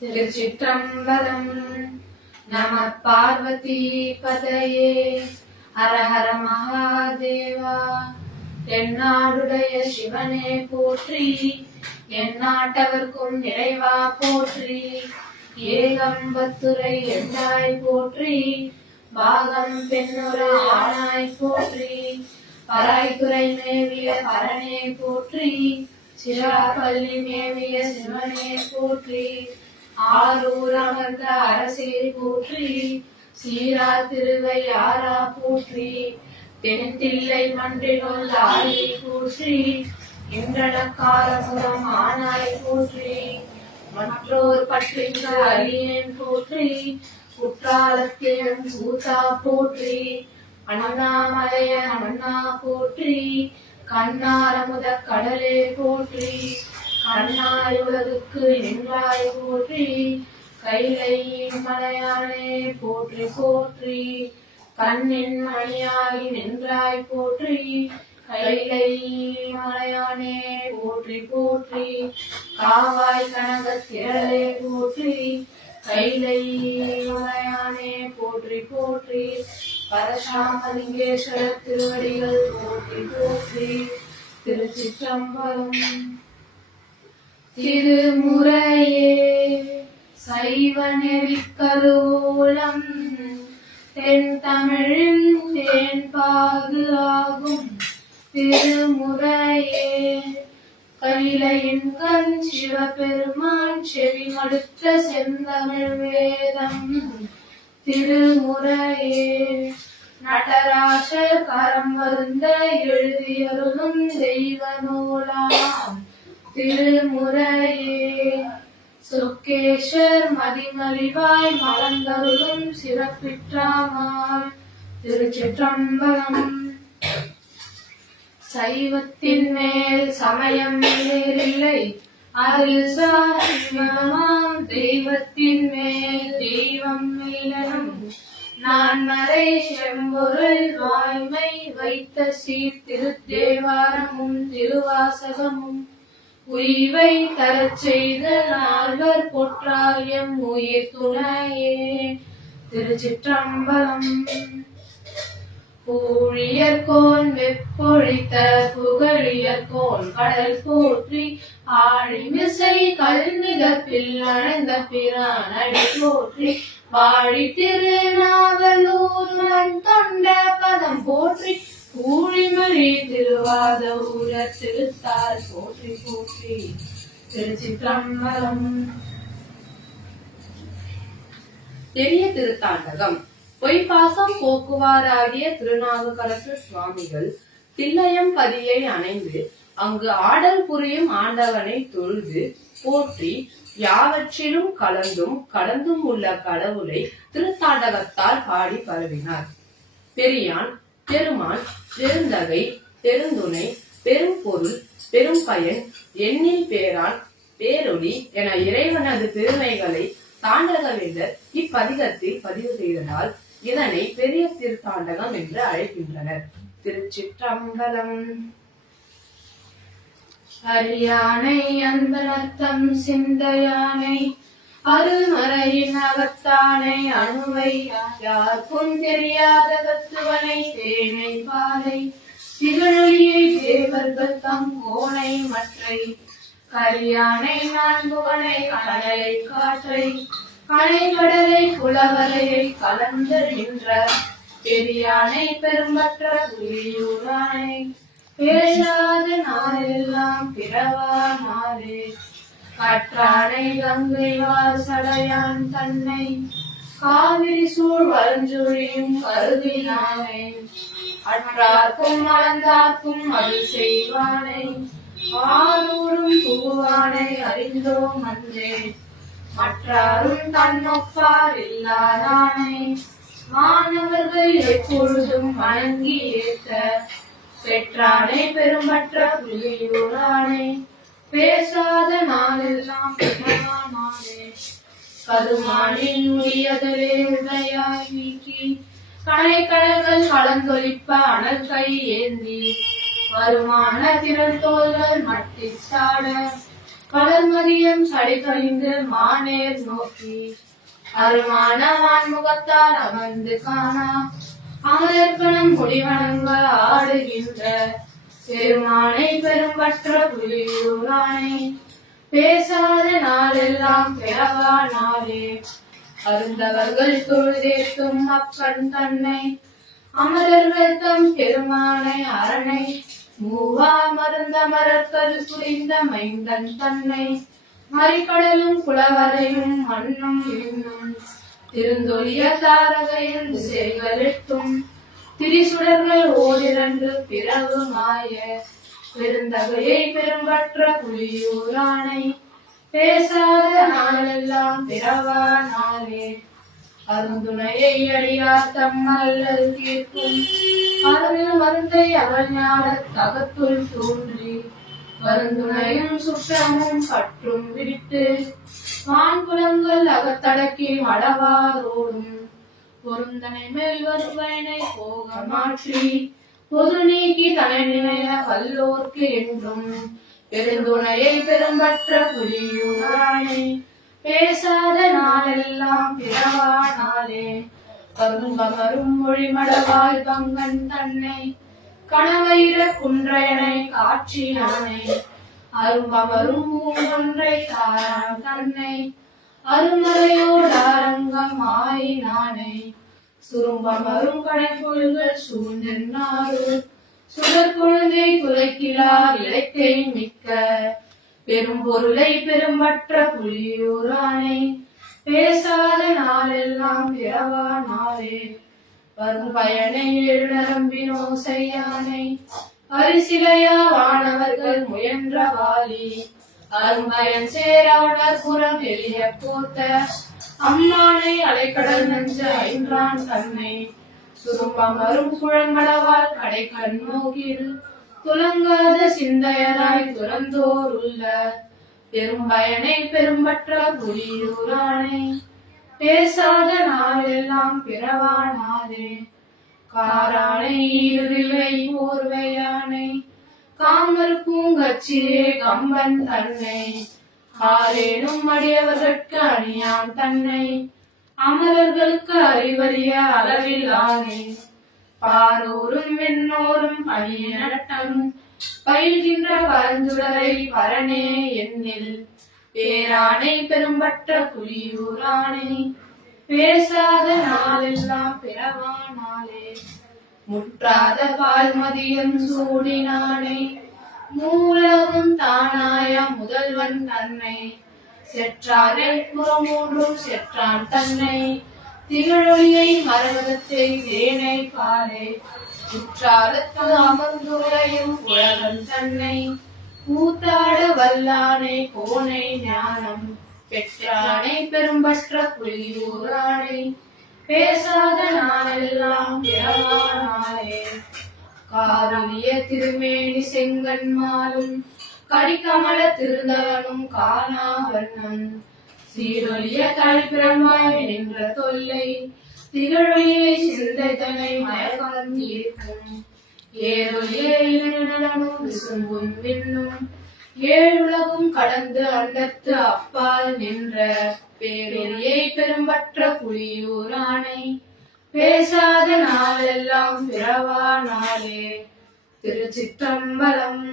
திருச்சிற்றம்பலம். நம பார்வதி பதையே. ஹர ஹர மகாதேவா. தென்னாடுடைய சிவனே போற்றி, எந்நாட்டவர்க்கும் இறைவா போற்றி. ஏகம்பத்துரை எந்தாய் போற்றி, பாகம் பெண்ணுரை ஆனாய் போற்றி. பராய்த்துறை மேவிய பரனே போற்றி, சிராப்பள்ளி மேவிய சிவனே போற்றி. ஆரூர் அமர்ந்த அரசே போற்றி, சீரா திருவையாரா போற்றி. தென்தில்லை மன்றினுள் ஆயை போற்றி, இன்றடக்காரபுரம் ஆனாய் போற்றி. மற்றோர் பற்றின்ற அரியன் போற்றி, குற்றாலத்தின் கூத்தா போற்றி. அண்ணாமலைய அண்ணா போற்றி, கண்ணாரமுத கடலே போற்றி. கண்ணாய் உலகுக்கு நின்றாய் போற்றி, கைலை மலையானே போற்றி போற்றி. கண்ணின் மணியாகி நின்றாய் போற்றி, கைலை மலையானே போற்றி போற்றி. காவாய் கனக திரளே போற்றி, கைலை மலையானே போற்றி போற்றி. பரசாமலிங்கேஸ்வர திருவடிகள் போற்றி போற்றி. திருச்சிற்றம்பலம். திருமுறையே சைவ நெறிக் கருவூலம், தென் தமிழின் தேன்பாகு ஆகும் திருமுறையே. கைலையின் கண் சிவபெருமான் செவி மடுத்த செந்தமிழ் வேதம் திருமுறையே. நடராசர் கரம் வருந்த எழுதியருளும் தெய்வ நூலாம் திருமுறையே. சொக்கேஷர் மதிமலிவாய் மலர்ந்தருளும் சிறப்பிற்றாமால் திருச்சிற்றம்பலம். சைவத்தின் மேல் சமயம் வேறில்லை, அதில் சாமாம் தெய்வத்தின் மேல் தெய்வம் இல்லனும். நான் மறை செம்பொருள் வாய்மை வைத்த சீர் திருத்தேவாரமும் திருவாசகமும் உய்வை தரச் செய்த நால்வர் பொற்றாயம் உயிர் துணையே. திருச்சிற்றம்பலம். ஊழியர்கோன் வெப்பொழித்த புகழியர்கோன் கடல் போற்றி, ஆழிமிசை கல்மிகப்பில் அணைந்த பிரான் அடி போற்றி. வாழி திருநாவலூர் தொண்ட பதம் போற்றி, ஊழிமொழி திருவாத ஊர திருத்தால் போற்றி போற்றி. திருச்சிற்றம்பலம். பெரிய திருத்தாண்டகம். பொய்ப்பாசம் போக்குவாராகிய திருநாவுக்கரசு சுவாமிகள் தில்லையம்பதியை அணைந்து அங்கு ஆடல் புரியும் ஆண்டவனை தொழுது போற்றி, யாவற்றிலும் கலந்தும் கடந்தும் உள்ள கடவுளை திருத்தாண்டகத்தால் பாடி பரவினார். பெரியான், பெருமான், பெருந்தகை, பெருந்துணை, பெரும் பொருள், பெரும் பயன், எண்ணில் பேரான், பேரொளி என இறைவனது பெருமைகளை தாண்டகவேந்தர் இப்பதிகத்தில் பதிவு செய்ததால் இதனை பெரிய திருத்தாண்டகம் என்று அழைக்கின்றனர். திருச்சிற்றம்பலம். அரியானை அன்பனத்தம் சிந்தையானை, அருள்மறையின் அகத்தானை, அணுவை யாருக்கும் தெரியாத தத்துவனை, தேனை பாலை திகழொலியை தேவர்கள் தம் கோனை மற்றை. கரியானை நான்குவனை கடலை காற்றை, கனை கடலை குளவரையை கலந்தறிகின்ற பெரியானை பெரும்பற்ற புலியூரானை. பேசாத நாளெல்லாம் பிறவா நாளே, கற்றானை கங்கை வாழ் சடையான் தன்னை, காவிரி சூழ் வலஞ்சொழியும் கருதினானை. அற்றார்க்கும் மலர்ந்தார்க்கும் அது செய்வானை, ஆரூரும் புகுவானை அறிந்தோம் அன்றே. மற்றாரும் தன்னொப்பார் இல்லாதானை, மாணவர்கள் எப்பொழுதும் வணங்கி ஏத்த பெற்றானை பெரும்பற்ற புலியூரானை. பேசாத நாளெல்லாம் பிறவானாலே, கருமானின் உரியதலே உடையாய் வீக்கி, கனை கடல்கள் கலந்தொழிப்ப அனல் கை ஏந்தி, வருமான திரள் தோள்கள் மட்டிச்சாட, கடற்மதியம் சடைபணிந்து மானேர் நோக்கி அருமான வான்முகத்தால் அமர்ந்து காணா அமரர்கணம் முடிவணங்க ஆடுகின்ற பெருமானை பெரும்பற்ற புலியூரானை பேசாத நாளெல்லாம் பிறவா நாளே அருந்தவர்கள் தொழுதேத்தும் அப்பன் தன்னை அமரர்கள் தம் பெருமானை அரணை மூவா மருந்த மரக்கல் புரிந்த மைந்தன் தன்னை மறிக்கடலும் குளவரையும் மண்ணும் இன்னும் திருந்தொழிய தாரகையும் திசைகள் எட்டும் திரிசுடர்கள் ஓரிரண்டு பிறவு மாய பெருந்தகையை பெரும்பற்ற புலியூரானை பேசாத நாளெல்லாம் பிறவா நாளே அருந்துணையை அடியார் தம்மல்லல் தீர்க்கும் அருள் மருந்தை அவள் ஞானத் தகத்துள் தோன்றி வருந்துணையும் சுற்றமும் பற்றும் விட்டு வான்குலங்கள் அகத்தடக்கி மடவாரோடும் பொருந்தனை மேல் வருவனை போக மாற்றி பொது நீக்கி தனை நினைய வல்லோர்க்கு என்றும் பெருந்துணையை பெரும்பற்ற புலியூரானை பேசாத நாளெல்லாம் பிறவா நாளே கரும்பமரும் மொழிமடவாய் பங்கன் தன்னை கணவயிர குன்றையனை காட்சியானை அரும்பமரும் பூங்கொன்றை தாரான் தன்னை அருமறையோடாரங்கம் ஆயினானை சுரும்பமரும் கடைப்பொழுகள் சூழ்ந்தாரு சுடர் குழந்தை குலைக்கிலார் இலக்கை மிக்க பெரும் பொருளை பெரும்பற்ற புலியூரானை பேசாத நாளெல்லாம் பிறவா நாளே வரும் பயனை எழுநரம்பினோ செய்யானை அரிசிலையா வானவர்கள் முயன்ற வாலி அரும்பயன் சேராளர் புறம் எளிய போத்த அம்மானை அலைக்கடல் நஞ்ச ஐன்றான் தன்னை சுரும்பமரும் குழங்கடவால் கடை கண்ணோகில் துலங்காத சிந்தையராய் துறந்தோர் உள்ள பெரும்பயனை பெரும்பற்ற புலியூரானை பேசாத நாளெல்லாம் பிறவா நாளே காரானை ஈருவை போர்வையானை காமர் பூங்கச்சிரே கம்பன் தன்னை ஆரேனும் அடியவர்கட்கு அணியான் தன்னை அமரர்களுக்கு அறிவறிய அளவில் ஆனே பாரோரும் வெண்ணோரும் பணிய நட்டம் பயில்கின்ற பரந்துடரை பரனே என்னில் பேரானை பெரும்பற்ற புலியூரானை பேசாத நாளெல்லாம் பிறவா நாளே முற்றாத பால்மதியம் சூடினானை மூலவும் தானாய முதல்வன் தன்னை செற்றாரை புறமூன்றும் செற்றான் தன்னை திகழொழியை மரகதத்தை வேனை பாலே குற்றாலத்து அமர்ந்துரையும் உலகன் தன்னை கூத்தாட வல்லானை கோனை ஞானம் பெற்றானை பெரும்பற்ற புலியூரானை பேசாத நாளெல்லாம் பிறவா நாளே காரலிய திருமேனி செங்கன்மாலும் கடிக்கமல திருந்தவனும் காணா வண்ணம் சீரொலிய தலைப்பிரமாய் நின்ற தொல்லை திகழொலியை சிந்தை தன்னை மயக்கம் இருக்கும் ஏரொலிய இருநலனும் விசும்பும் விண்ணும் ஏழுலகும் கடந்து அண்டத்து அப்பால் நின்ற பேரொலியை பெரும்பற்ற புலியூரானை பேசாத நாளெல்லாம் பிறவா நாளே திருச்சிற்றம்பலம்.